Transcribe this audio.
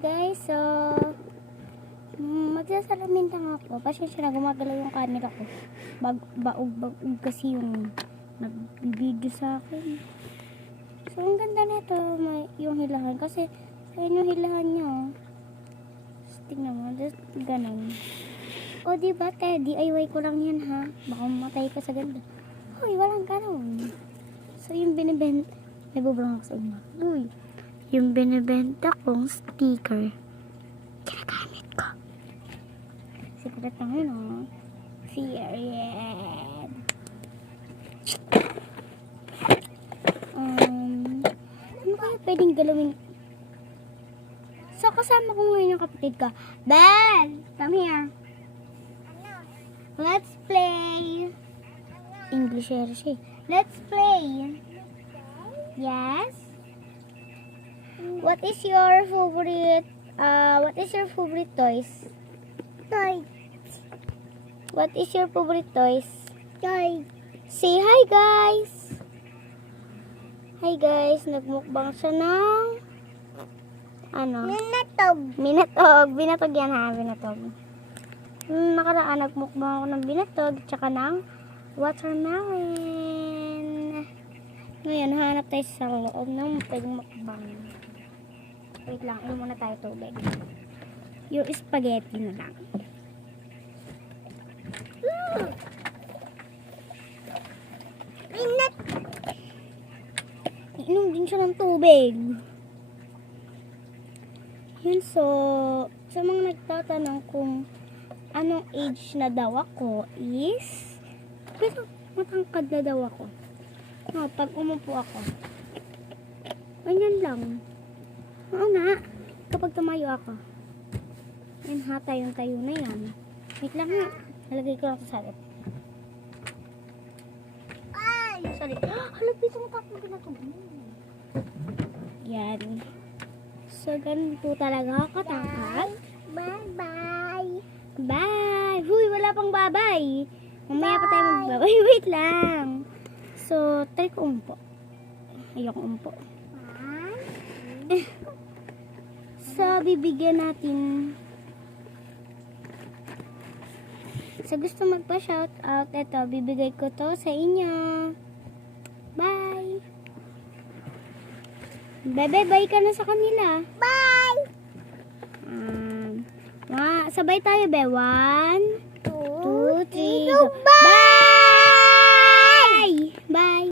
guys, so magsasalamin lang ako. Pasensya na, gumagalaw yung camera ko. Baog kasi yung nag-video sa akin. So ang ganda nito, yung hilahan. Kasi ayun yung hilahan niya. Tingnan mo, just ganun. O diba, DIY ko lang yan ha. Baka mamatay ka sa ganda. Hoy, walang ganun. So yung binibenta, may bubrang ako sa inyo. Uy, yung binibenta kong sticker, ginagamit ko. Secret lang yun, oh. Period. Ano kaya pwedeng galawin? So, kasama ko ngayon yung kapatid ko. Ben! Come here. Let's play. English siya. Let's play. Yes? What is your favorite toys? What is your favorite toys? Say hi guys! Hi guys, nagmukbang siya ng Binatog yan ha, binatog. Nakaraan nagmukbang ako ng binatog tsaka ng watermelon. Ngayon, hanap tayo sa loob ng pwedeng mukbang. Wait lang, inom muna tayo tubig. Yung spaghetti na lang. Inom din siya ng tubig. Yun, so sa mga nagtatanong kung anong age na daw ako is, pero matangkad na daw ako. No, pag umupo ako, ganyan lang. Oo nga, kapag tumayo ako, yan ha, tayo na yan. Wait lang ha, nalagay ko lang sa salit. Sorry. Halagay mo tapos pinatubig. Yan. So, ganun po talaga ako katangkad. Bye! Huy, wala pang bye-bye. Mamaya pa tayo mag-bye. Wait lang. So, try ko umpo. Ayoko umpo. So, bibigyan natin. Sa gusto magpa-shoutout, ito, bibigay ko to sa inyo. Bye! Bye ka na sa kanila. Bye! Sabay tayo, be. 1, 2, 3, go. Bye!